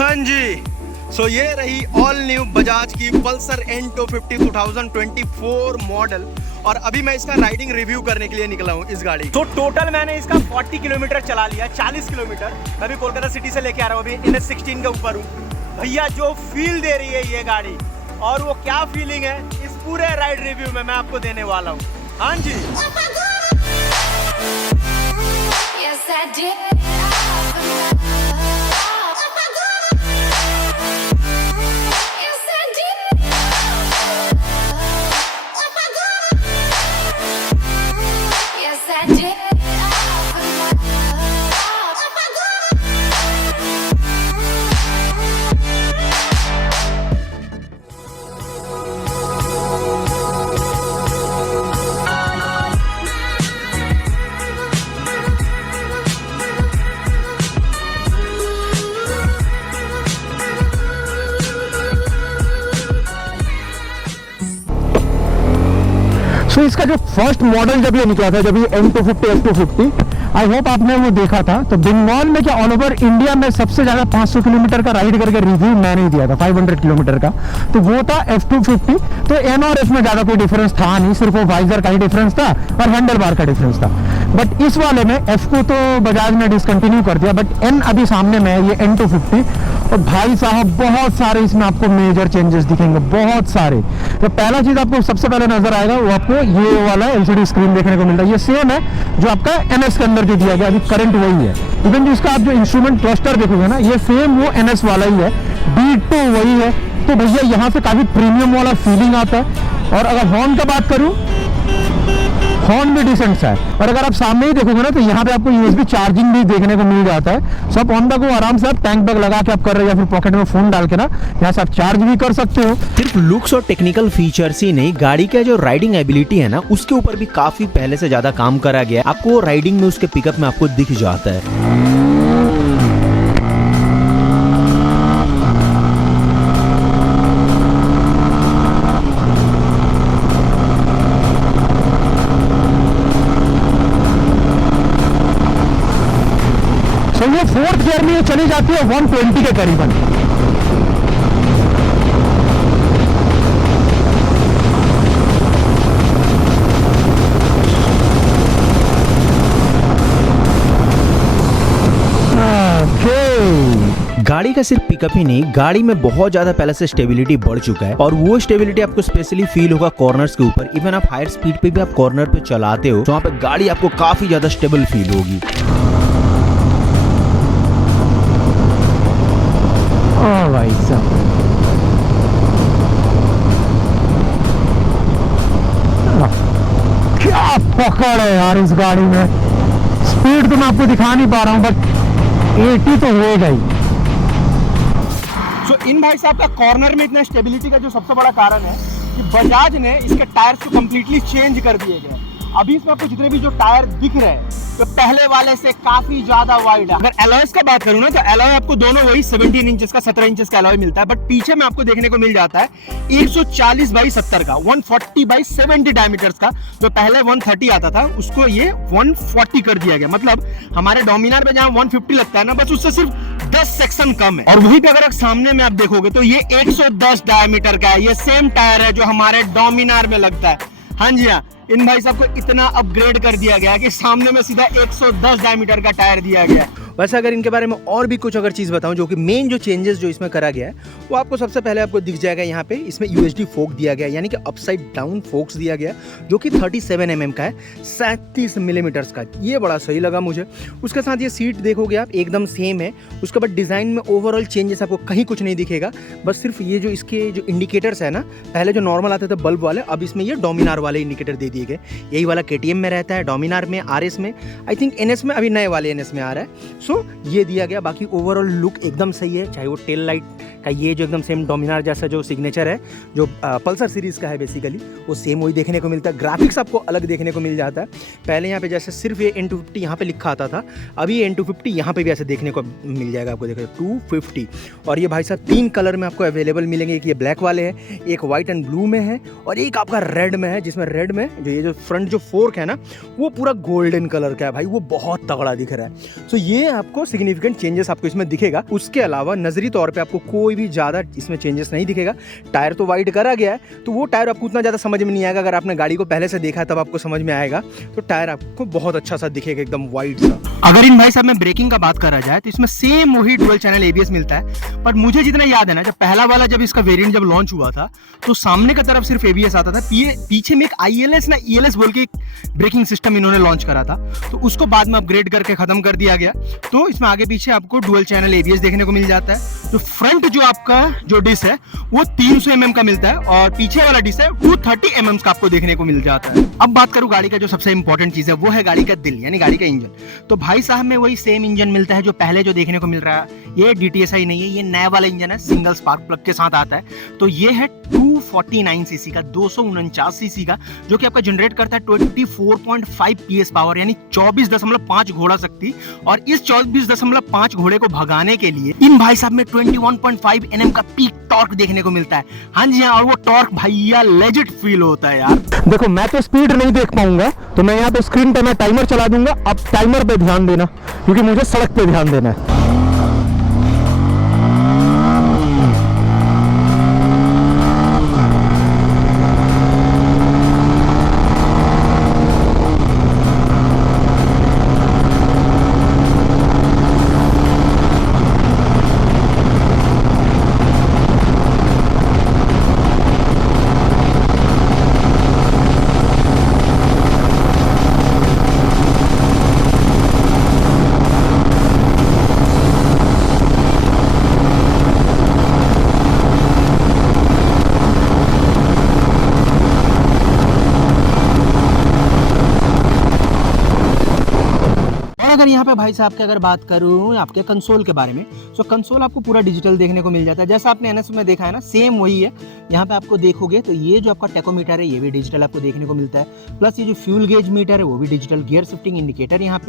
हाँ जी, सो ये रही ऑल न्यू बजाज की पल्सर N250 2024 मॉडल। और अभी मैं इसका राइडिंग रिव्यू करने के लिए निकला हूँ इस गाड़ी। तो टोटल मैंने इसका 40 किलोमीटर चला लिया, 40 किलोमीटर। मैं भी कोलकाता सिटी से लेके आ रहा हूँ, अभी NH16 के ऊपर हूँ। भैया जो फील दे रही है ये गाड़ी, और वो क्या फीलिंग है, इस पूरे राइड रिव्यू में मैं आपको देने वाला हूँ। हाँ जी, Yes, I did. Yes, I did. Yes, I did. सो इसका जो फर्स्ट मॉडल जब ये निकला था, जब ये N250 F250, आई होप आपने वो देखा था। तो बंगाल में क्या ऑल ओवर इंडिया में सबसे ज्यादा 500 किलोमीटर का राइड करके रिव्यू मैंने ही दिया था, 500 किलोमीटर का। तो वो था F250। तो N और F में ज्यादा कोई डिफरेंस था नहीं, सिर्फ वो वाइजर का ही डिफरेंस था और हैंडल बार का डिफरेंस था। बट इस वाले में F को तो बजाज ने डिसकंटिन्यू कर दिया, बट N अभी सामने में है, ये N250। और भाई साहब बहुत सारे इसमें आपको मेजर चेंजेस दिखेंगे, बहुत सारे। तो पहला चीज आपको सबसे पहले नजर आएगा वो आपको ये वाला LCD स्क्रीन देखने को मिलता है। ये सेम है जो आपका NS के अंदर जो दिया गया, अभी करंट वही है। इवन जो इसका आप जो इंस्ट्रूमेंट क्लस्टर देखोगे ना, ये सेम वो NS वाला ही है, D2 वही है। तो भैया यहाँ से काफी प्रीमियम वाला फीलिंग आता है। और अगर हॉर्न का बात करूं, हॉर्न भी डिसेंट सा है। और अगर आप सामने ही देखोगे ना, तो यहाँ पे आपको USB चार्जिंग भी देखने को मिल जाता है। सब ऑन द गो आराम से आप टैंक बैग लगा के आप कर रहे हो, या फिर पॉकेट में फोन डाल के ना यहाँ से आप चार्ज भी कर सकते हो। सिर्फ लुक्स और टेक्निकल फीचर्स ही नहीं, गाड़ी का जो राइडिंग एबिलिटी है ना, उसके ऊपर भी काफी पहले से ज्यादा काम करा गया है। आपको राइडिंग में उसके पिकअप में आपको दिख जाता है। तो ये फोर्थ गियर में ये चली जाती है 120 के करीबन। गाड़ी का सिर्फ पिकअप ही नहीं, गाड़ी में बहुत ज्यादा पहले से स्टेबिलिटी बढ़ चुका है, और वो स्टेबिलिटी आपको स्पेशली फील होगा कॉर्नर्स के ऊपर। इवन आप हायर स्पीड पे भी आप कॉर्नर पे चलाते हो तो वहाँ पे गाड़ी आपको काफी ज्यादा स्टेबल फील होगी। भाई साहब क्या पकड़ है यार इस गाड़ी में। स्पीड तो मैं आपको दिखा नहीं पा रहा हूँ, बट 80 तो होगा ही। सो इन भाई साहब का कॉर्नर में इतना स्टेबिलिटी का जो सबसे बड़ा कारण है कि बजाज ने इसके टायर्स को कंप्लीटली चेंज कर दिए गए। अभी इसमें आपको जितने भी जो टायर दिख रहे हैं तो पहले वाले से काफी ज्यादा वाइड है। अगर एलॉयस का बात करूं ना, तो एलॉय आपको दोनों वही 17 इंचेस का 17 इंचेस का एलॉय मिलता है, बट पीछे में आपको देखने को मिल जाता है 140 बाई 70 का, 140 बाई 70 डायमीटर्स का। जो पहले 130 आता था उसको ये 140 कर दिया गया। मतलब हमारे डोमिनार में जहां 150 लगता है ना, बस उससे सिर्फ 10 सेक्शन कम है। और वहीं पे अगर आप सामने में आप देखोगे तो ये 110 डायमीटर का है। ये सेम टायर है जो हमारे डोमिनार में लगता है। हाँ जी हाँ, इन भाई साहब को इतना अपग्रेड कर दिया गया है कि सामने में सीधा 110 डायमीटर का टायर दिया गया है। वैसे अगर इनके बारे में और भी कुछ अगर चीज़ बताऊं, जो कि मेन जो चेंजेस जो इसमें करा गया है, वो आपको सबसे पहले आपको दिख जाएगा। यहाँ पे इसमें USD फोक दिया गया, यानी कि अपसाइड डाउन फोक्स दिया गया, जो कि 37 mm का है, 37 मिलीमीटर्स का। ये बड़ा सही लगा मुझे। उसके साथ ये सीट देखोगे आप एकदम सेम है। उसके बाद डिज़ाइन में ओवरऑल चेंजेस आपको कहीं कुछ नहीं दिखेगा, बस सिर्फ ये जो इसके जो इंडिकेटर्स है ना, पहले जो नॉर्मल आते थे बल्ब वाले, अब इसमें ये डोमिनार वाले इंडिकेटर दे दिए गए। यही वाला KTM में रहता है, डोमिनार में, RS में, आई थिंक NS में, अभी नए वाले NS में आ रहा है। सो ये दिया गया। बाकी ओवरऑल लुक एकदम सही है, चाहे वो टेल लाइट का ये जो एकदम सेम डोमिनार जैसा जो सिग्नेचर है जो पल्सर सीरीज़ का है बेसिकली, वो सेम वही देखने को मिलता है। ग्राफिक्स आपको अलग देखने को मिल जाता है। पहले यहाँ पे जैसे सिर्फ ये N250 यहाँ पे लिखा आता था, अभी ये N250 यहाँ पे भी ऐसे देखने को मिल जाएगा आपको। देखो 250, और ये भाई साहब 3 कलर में आपको अवेलेबल मिलेंगे। एक ये ब्लैक वाले हैं, एक वाइट एंड ब्लू में है, और एक आपका रेड में है, जिसमें रेड में जो ये जो फ्रंट जो फोर्क है ना वो पूरा गोल्डन कलर का है भाई, वो बहुत तगड़ा दिख रहा है। तो ये आपको सिग्निफिकेंट चेंजेस आपको इसमें दिखेगा। उसके अलावा नजरी तौर पे आपको कोई भी ज़्यादा इसमें चेंजेस नहीं दिखेगा। टायर तो वाइड करा गया है, तो वो टायर आपको उतना ज़्यादा समझ में नहीं आएगा। अगर आपने गाड़ी को पहले से देखा तब आपको समझ में आएगा। तो टायर आपको बहुत अच्छा सा दिखेगा, एकदम वाइड सा। अगर इन भाई साहब में ब्रेकिंग का बात करा जाए तो इसमें सेम वही डुअल चैनल एबीएस मिलता है, पर मुझे जितना याद है ना, जब पहला वाला जब इसका वेरिएंट जब लॉन्च हुआ था तो सामने की तरफ सिर्फ एबीएस आता था, पीछे में एक आईएलएस ना ईएलएस बोल के एक ब्रेकिंग सिस्टम इन्होंने लॉन्च करा था, तो उसको बाद में अपग्रेड करके खत्म कर दिया गया। तो इसमें आगे पीछे आपको डुअल चैनल एबीएस देखने को मिल जाता है। तो फ्रंट जो आपका जो डिस्क है वो 300 mm का मिलता है, और पीछे वाला डिस्क है 230 mm का आपको देखने को मिल जाता है। अब बात करूं गाड़ी का जो सबसे इंपॉर्टेंट चीज है, वो है गाड़ी का दिल, यानी गाड़ी का इंजन। तो भाई साहब में वही सेम इंजन मिलता है जो पहले जो देखने को मिल रहा है। ये DTSI नहीं है, ये नया वाला इंजन है, सिंगल स्पार्क प्लग के साथ आता है। तो ये है 249 सीसी का, 249 सीसी का, जो कि आपका जनरेट करता है 24.5 PS पावर, यानी 24.5 घोड़ा शक्ति। और इस 24.5 घोड़े को भगाने के लिए इन भाई साहब में 21.5 Nm का पीक टॉर्क देखने को मिलता है। हाँ जी हाँ, और वो टॉर्क भैया लेजिट फील होता है यार। देखो मैं तो स्पीड नहीं देख पाऊंगा, तो मैं यहाँ पे स्क्रीन पे मैं टाइमर चला दूंगा। अब टाइमर पे ध्यान देना, क्योंकि मुझे सड़क पे ध्यान देना है। अगर यहाँ पे भाई साहब की अगर बात करूँ आपके कंसोल के बारे में, तो कंसोल आपको पूरा डिजिटल देखने को मिल जाता है। जैसा आपने एनएस में देखा है ना, सेम वही है। यहाँ पे आपको देखोगे तो ये जो आपका टेकोमीटर है ये भी डिजिटल आपको देखने को मिलता है, प्लस ये जो फ्यूल गेज मीटर है वो भी डिजिटल, गियर शिफ्टिंग इंडिकेटर यहाँ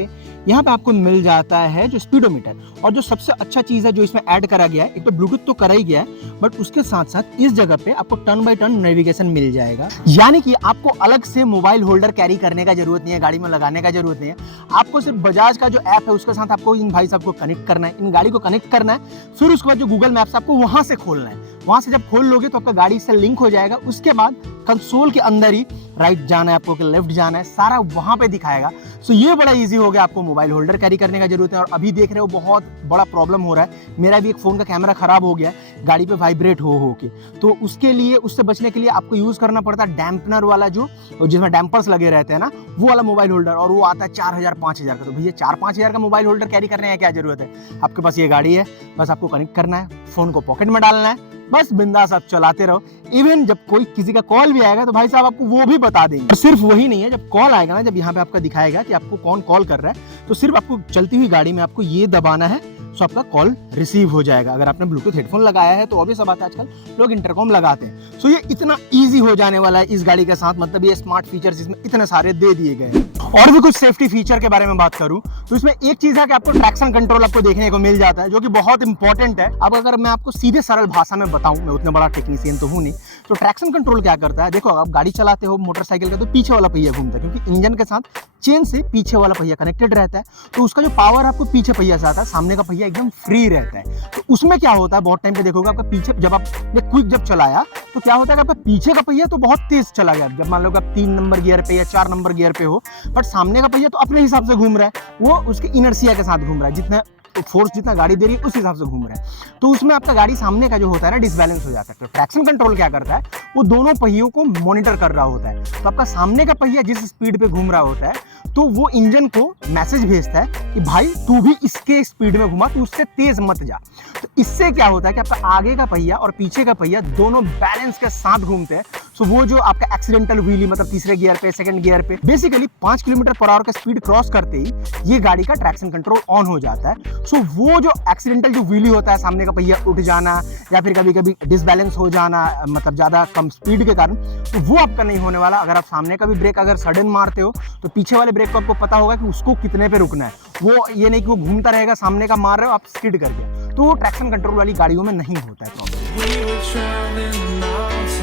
पे आपको मिल जाता है जो स्पीडोमीटर। और जो सबसे अच्छा चीज़ है जो इसमें ऐड करा गया है, एक तो ब्लूटूथ तो करा ही गया है, बट उसके साथ साथ इस जगह पे आपको टर्न बाय टर्न नेविगेशन मिल जाएगा। यानी कि आपको अलग से मोबाइल होल्डर कैरी करने का जरूरत नहीं है, गाड़ी में लगाने का जरूरत नहीं है। आपको सिर्फ बजाज का जो ऐप है उसके साथ आपको इन भाई साहब को कनेक्ट करना है, इन गाड़ी को कनेक्ट करना है। फिर उसके बाद जो गूगल मैप्स आपको वहां से खोलना है। वहां से जब खोल लोगे तो आपका गाड़ी से लिंक हो जाएगा। उसके बाद कंसोल के अंदर ही राइट जाना है आपको कि लेफ्ट जाना है, सारा वहां पे दिखाएगा। सो ये बड़ा इजी हो गया, आपको मोबाइल होल्डर कैरी करने का जरूरत है। और अभी देख रहे हो बहुत बड़ा प्रॉब्लम हो रहा है, मेरा भी एक फ़ोन का कैमरा खराब हो गया गाड़ी पे वाइब्रेट हो के। तो उसके लिए, उससे बचने के लिए आपको यूज़ करना पड़ता है डैम्पनर वाला, जो जिसमें डैम्पर्स लगे रहते हैं ना, वो वाला मोबाइल होल्डर। और वो आता है 4000-5000 का। तो भैया 4-5000 का मोबाइल होल्डर कैरी करने की क्या जरूरत है? आपके पास ये गाड़ी है, बस आपको कनेक्ट करना है, फ़ोन को पॉकेट में डालना है, बस बिंदास आप चलाते रहो। इवन जब कोई किसी का कॉल भी आएगा तो भाई साहब आपको वो भी बता देंगे। और सिर्फ वही नहीं है, जब कॉल आएगा ना, जब यहाँ पे आपका दिखाएगा कि आपको कौन कॉल कर रहा है, तो सिर्फ आपको चलती हुई गाड़ी में आपको ये दबाना है, तो आपका कॉल रिसीव हो जाएगा। अगर आपने ब्लूटूथ हेडफोन लगाया है तो ऑब्वियस सा बात है, आजकल लोग इंटरकॉम लगाते हैं। सो ये इतना ईजी हो जाने वाला है इस गाड़ी के साथ, मतलब ये स्मार्ट फीचर्स इसमें इतने सारे दे दिए गए हैं। और भी कुछ सेफ्टी फीचर के बारे में बात करूं तो इसमें एक चीज है कि आपको ट्रैक्शन कंट्रोल आपको देखने को मिल जाता है, जो कि बहुत इंपॉर्टेंट है। अब अगर मैं आपको सीधे सरल भाषा में बताऊं, मैं उतना बड़ा टेक्नीशियन तो हूं नहीं, तो ट्रैक्शन कंट्रोल क्या करता है, देखो आप गाड़ी चलाते हो मोटरसाइकिल का, तो पीछे वाला पहिया घूमता है, क्योंकि इंजन के साथ चेन से पीछे वाला पहिया कनेक्टेड रहता है। तो उसका जो पावर आपको पीछे पहिया से आता है, सामने का पहिया एकदम फ्री रहता है। तो उसमें क्या होता है, बहुत टाइम पे देखोगे आपका पीछे, जब आपने क्विक जब चलाया तो क्या होता है कि आपका पीछे का पहिया तो बहुत तेज चला गया। जब मान लो आप 3 नंबर गियर पे या 4 नंबर गियर पे हो, बट सामने का पहिया तो अपने हिसाब से घूम रहा है, वो उसके इनर्शिया के साथ घूम रहा है, जितना फोर्स जितना गाड़ी दे रही है उस हिसाब से घूम रहा है। तो उसमें आपका गाड़ी सामने का जो होता है ना, डिसबैलेंस हो जाता है। तो ट्रैक्शन कंट्रोल क्या करता है, वो दोनों पहियों को मॉनिटर कर रहा होता है। तो आपका सामने का पहिया जिस स्पीड पे घूम रहा होता है तो वो इंजन को मैसेज भेजता है कि भाई तू भी इसके स्पीड में घुमा, तू उससे तेज मत जा। तो इससे क्या होता है कि आपका आगे का पहिया और पीछे का पहिया दोनों बैलेंस के साथ घूमते हैं। सो वो जो आपका एक्सीडेंटल व्हीली मतलब तीसरे गियर पे, सेकंड गियर पे, बेसिकली 5 किलोमीटर पर आवर का स्पीड क्रॉस करते ही ये गाड़ी का ट्रैक्शन कंट्रोल ऑन हो जाता है। सो वो जो एक्सीडेंटल जो व्हीली होता है, सामने का पहिया उठ जाना या फिर कभी कभी डिसबैलेंस हो जाना, मतलब ज्यादा कम स्पीड के कारण, तो वो आपका नहीं होने वाला। अगर आप सामने का भी ब्रेक अगर सडन मारते हो तो पीछे वाले ब्रेक को आपको पता होगा कि उसको कितने पे रुकना है। वो ये नहीं कि वो घूमता रहेगा, सामने का मार रहे हो आप स्किड करके, तो वो ट्रैक्शन कंट्रोल वाली गाड़ियों में नहीं होता है problem. We were traveling mountains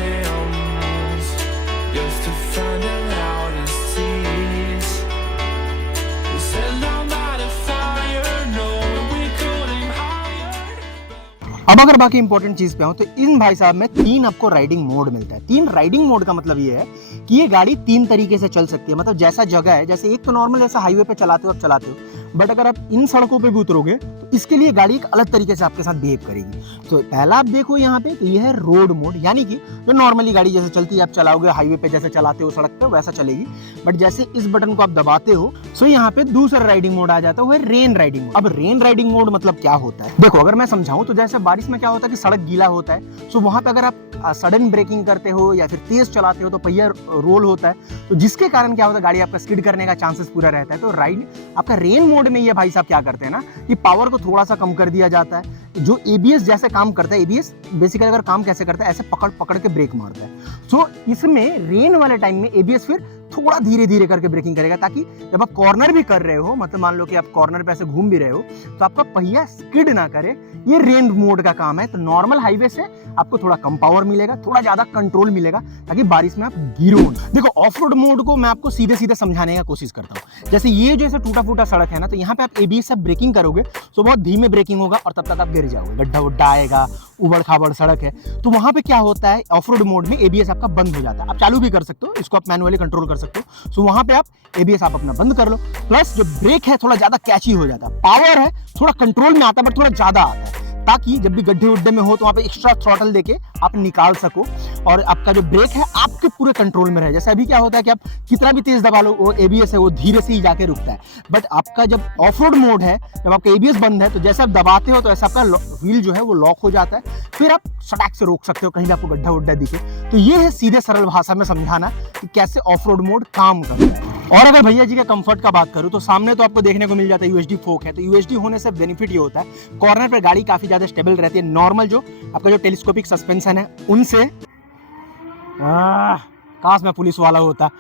just to find out how to cease. We set down by the fire, knowing we couldn't hide. अब अगर बाकी इंपॉर्टेंट चीज पे आऊं तो इन भाई साहब में 3 आपको राइडिंग मोड मिलता है। 3 राइडिंग मोड का मतलब ये है कि ये गाड़ी 3 तरीके से चल सकती है। मतलब जैसा जगह है, जैसे एक तो नॉर्मल जैसा हाईवे पे चलाते हो आप चलाते हो, बट अगर आप इन सड़कों पे भी उतरोगे तो इसके लिए गाड़ी एक अलग तरीके से आपके साथ बिहेव करेगी। तो पहला आप देखो यहाँ पे, तो ये है रोड मोड, यानी कि जो नॉर्मली गाड़ी जैसे चलती है आप चलाओगे, हाईवे पे जैसे चलाते हो सड़क पे वैसा चलेगी। बट जैसे इस बटन को आप दबाते हो सो यहाँ पे दूसरा राइडिंग मोड आ जाता है, वो है रेन राइडिंग मोड। अब रेन राइडिंग मोड मतलब क्या होता है, देखो अगर मैं समझाऊं तो जैसे बारिश में क्या होता है कि सड़क गीला होता है, सो वहां पे अगर आप सडन ब्रेकिंग करते हो या फिर तेज चलाते हो तो पहिया रोल होता है, तो जिसके कारण क्या होता है गाड़ी आपका स्किड करने का चांसेस पूरा रहता है। तो राइड आपका रेन मोड में ये भाई साहब क्या करते हैं ना कि पावर को थोड़ा सा कम कर दिया जाता है। जो एबीएस जैसे काम करता है, एबीएस बेसिकली अगर काम कैसे करता है, ऐसे पकड़ पकड़ के ब्रेक मारता है। सो इसमें रेन वाले टाइम में एबीएस फिर थोड़ा धीरे धीरे करके ब्रेकिंग करेगा, ताकि जब आप कॉर्नर भी कर रहे हो, मतलब मान लो कि आप कॉर्नर पे ऐसे घूम भी रहे हो, तो आपका पहिया स्किड ना करे। ये रेन मोड का काम है। तो नॉर्मल हाईवे से आपको थोड़ा कम पावर मिलेगा, थोड़ा ज्यादा कंट्रोल मिलेगा, ताकि बारिश में आप गिरो ना। देखो ऑफ रोड मोड को मैं आपको सीधे सीधे समझाने का कोशिश करता हूँ। जैसे ये जैसे टूटा फूटा सड़क है ना, तो यहाँ पे आप एबीएस से ब्रेकिंग करोगे तो बहुत धीमे ब्रेकिंग होगा और तब तक आप गिर जाओगे, गड्ढा उड्ढा आएगा, उबड़ खाबड़ सड़क है। तो वहां पे क्या होता है, ऑफ रोड मोड में एबीएस आपका बंद हो जाता है। आप चालू भी कर सकते हो, इसको आप मैनुअली कंट्रोल कर सकते हो। सो वहां पे आप एबीएस आप अपना बंद कर लो। प्लस जो ब्रेक है थोड़ा ज्यादा कैची हो जाता है, पावर है थोड़ा कंट्रोल में आता है बट थोड़ा ज्यादा आता है, ताकि जब भी गड्ढे उड्ढे में हो तो वहाँ पे एक्स्ट्रा थ्रॉटल देके आप निकाल सको और आपका जो ब्रेक है आपके पूरे कंट्रोल में रहे। जैसे अभी क्या होता है कि आप कितना भी तेज दबा लो, वो एबीएस है वो धीरे से ही जाके रुकता है। बट आपका जब ऑफ रोड मोड है, जब आपका एबीएस बंद है, तो जैसे आप दबाते हो तो ऐसा आपका व्हील जो है वो लॉक हो जाता है, फिर आप सटाक से रोक सकते हो कहीं भी आपको गड्ढा उड्ढा दिखे। तो ये है सीधे सरल भाषा में समझाना कि कैसे ऑफ रोड मोड काम करता है। और अगर भैया जी के कंफर्ट का बात करूं तो सामने तो आपको देखने को मिल जाता है यूएसडी फोक है। तो यूएसडी होने से बेनिफिट ये होता है, कॉर्नर पर गाड़ी काफी ज्यादा स्टेबल रहती है। नॉर्मल जो आपका जो टेलीस्कोपिक सस्पेंशन है उनसे काश मैं पुलिस वाला होता।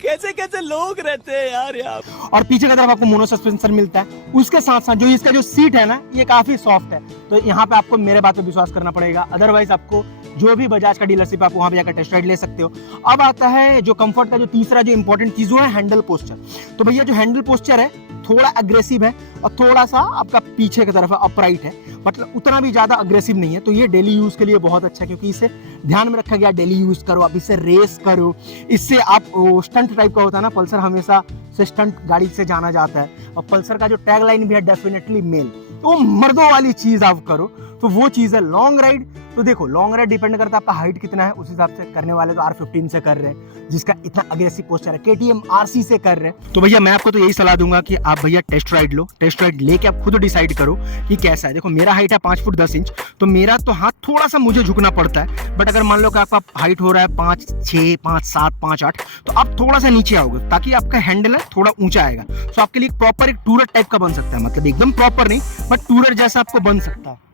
कैसे कैसे लोग रहते हैं यार यहाँ। और पीछे की तरफ आपको मोनो सस्पेंशन मिलता है। उसके साथ साथ जो इसका जो सीट है ना, ये काफी सॉफ्ट है। तो यहाँ पे आपको मेरे बात पे विश्वास करना पड़ेगा, अदरवाइज आपको जो भी बजाज का डीलरशिप आप वहां पे जाकर टेस्ट राइड ले सकते हो। अब आता है जो कंफर्ट का जो तीसरा जो इंपॉर्टेंट चीज वो है हैंडल पोस्चर। तो भैया जो हैंडल पोस्चर है थोड़ा अग्रेसिव है और थोड़ा सा आपका पीछे की तरफ अपराइट है, मतलब उतना भी ज्यादा अग्रेसिव नहीं है। तो ये डेली यूज के लिए बहुत अच्छा है, क्योंकि इसे ध्यान में रखा गया डेली यूज करो, आप इसे रेस करो। इससे आप स्टंट टाइप का होता है ना, पल्सर हमेशा से स्टंट गाड़ी से जाना जाता है, और पल्सर का जो टैग लाइन भी है डेफिनेटली मेल, तो मर्दों वाली चीज आप करो, तो वो चीज है लॉन्ग राइड। तो देखो लॉन्ग राइड डिपेंड करता है आपका हाइट कितना है, उस हिसाब से करने वाले तो R15 से कर रहे हैं, जिसका इतना अग्रेसिव पोस्चर है। KTM RC से कर रहे हैं। तो भैया मैं आपको तो यही सलाह दूंगा कि आप भैया टेस्ट राइड लो, टेस्ट राइड लेके आप खुद डिसाइड करो कि कैसा है। देखो मेरा हाइट है 5 फुट 10 इंच, तो मेरा तो हाथ थोड़ा सा मुझे झुकना पड़ता है। बट अगर मान लो कि आपका हाइट हो रहा है 5'6", 5'7", 5'8", तो आप थोड़ा सा नीचे आओगे, ताकि आपका हैंडल है थोड़ा ऊंचा आएगा। तो आपके लिए प्रॉपर एक टूरर टाइप का बन सकता है, मतलब एकदम प्रॉपर नहीं बट टूरर जैसा आपको बन सकता है।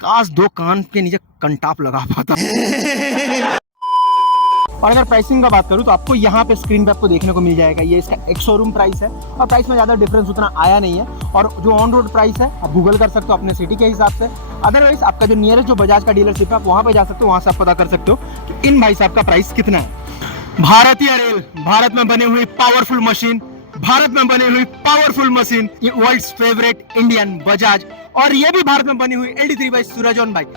काश 2 कान के नीचे कंटाप लगा पाता। और अगर प्राइसिंग का बात करूं तो आपको यहाँ पे स्क्रीन पे आपको देखने को मिल जाएगा, ये इसका एक शोरूम प्राइस है, और प्राइस में ज़्यादा डिफरेंस उतना आया नहीं है। और जो ऑन रोड प्राइस है आप गूगल कर सकते हो अपने सिटी के हिसाब से, अदरवाइज आपका जो नियरेस्ट जो बजाज का डीलरशिप है आप वहाँ पे जा सकते हो, वहाँ से आप पता कर सकते हो कि इन भाई साहब का प्राइस कितना है। भारतीय रेल, भारत में बनी हुई पावरफुल मशीन, भारत में बनी हुई पावरफुल मशीन, ये वर्ल्ड्स फेवरेट इंडियन बजाज, और ये भी भारत में बनी हुई LD3 बाई सुराजोन बाइक।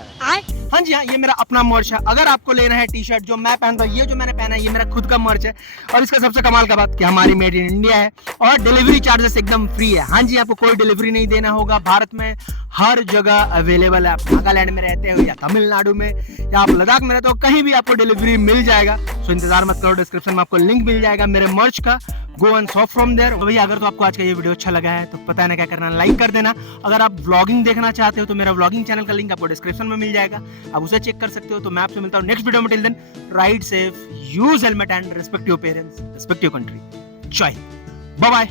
हाँ जी हाँ, ये मेरा अपना मर्च है। अगर आपको लेना है टी शर्ट जो मैं पहनता हूँ, ये जो मैंने पहना है ये मेरा खुद का मर्च है। और इसका सबसे कमाल का बात कि हमारी मेड इन इंडिया है और डिलीवरी चार्जेस एकदम फ्री है। हाँ जी, आपको कोई डिलीवरी नहीं देना होगा, भारत में हर जगह अवेलेबल है। आप नागालैंड में रहते हो या तमिलनाडु में या आप लद्दाख में रहते हो, कहीं भी आपको डिलीवरी मिल जाएगा। सो इंतजार मत करो, डिस्क्रिप्शन में आपको लिंक मिल जाएगा मेरे मर्च का, go and shop from there. भैया अगर तो आपको आज का ये वीडियो अच्छा लगा है तो पता है ना क्या करना, लाइक कर देना। अगर आप व्लॉगिंग देखना चाहते हो तो मेरा व्लॉगिंग चैनल का लिंक आपको डिस्क्रिप्शन में मिल जाएगा, आप उसे चेक कर सकते हो। तो मैं आपसे मिलता हूँ नेक्स्ट वीडियो में। Till then ride safe, use helmet and respect your parents, respect your country. जय, बाय बाय।